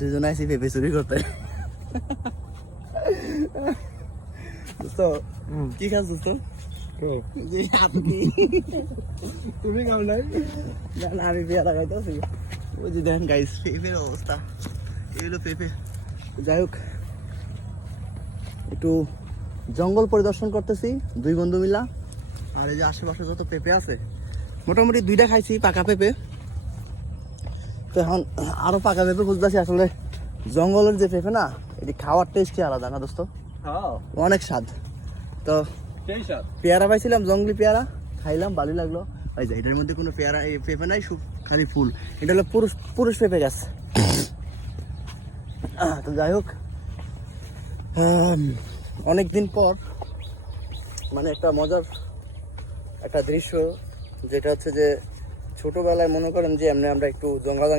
দুজন আইসি পেঁপে চুরি করতে। দোস্ত কি খাস দোস্ত? তুমি খাও নাই? না না, আমি পেয়ারা খাইতেছি। ওই যে দেখেন গাইস পেঁপের অবস্থা, এই হলো পেঁপে। যাই হোক, একটু জঙ্গল পরিদর্শন করতেছি দুই বন্ধু মিলা। আর এই যে আশেপাশে যত পেঁপে আছে, মোটামুটি 2টা খাইছি পাকা পেঁপে। তো এখন আরো পাকা পেঁপে বুঝতেছি। আসলে জঙ্গলের যে পেঁপে না, এটি খাওয়ার টেস্টই আলাদা না দোস্ত, অনেক স্বাদ। তো পেয়ারা পাইছিলাম, জঙ্গলি পেয়ারা খাইলাম, ভালোই লাগলো। ওই যে এটার মধ্যে কোনো পেয়ারা পেঁপে নাই, খালি ফুল। এটা হলো পুরুষ পেঁপে গাছ। তো যাই হোক, অনেকদিন পর মানে একটা মজার একটা দৃশ্য, যেটা হচ্ছে যে ছোটবেলায় মনে করেন যে এমনি আমরা একটু জঙ্গল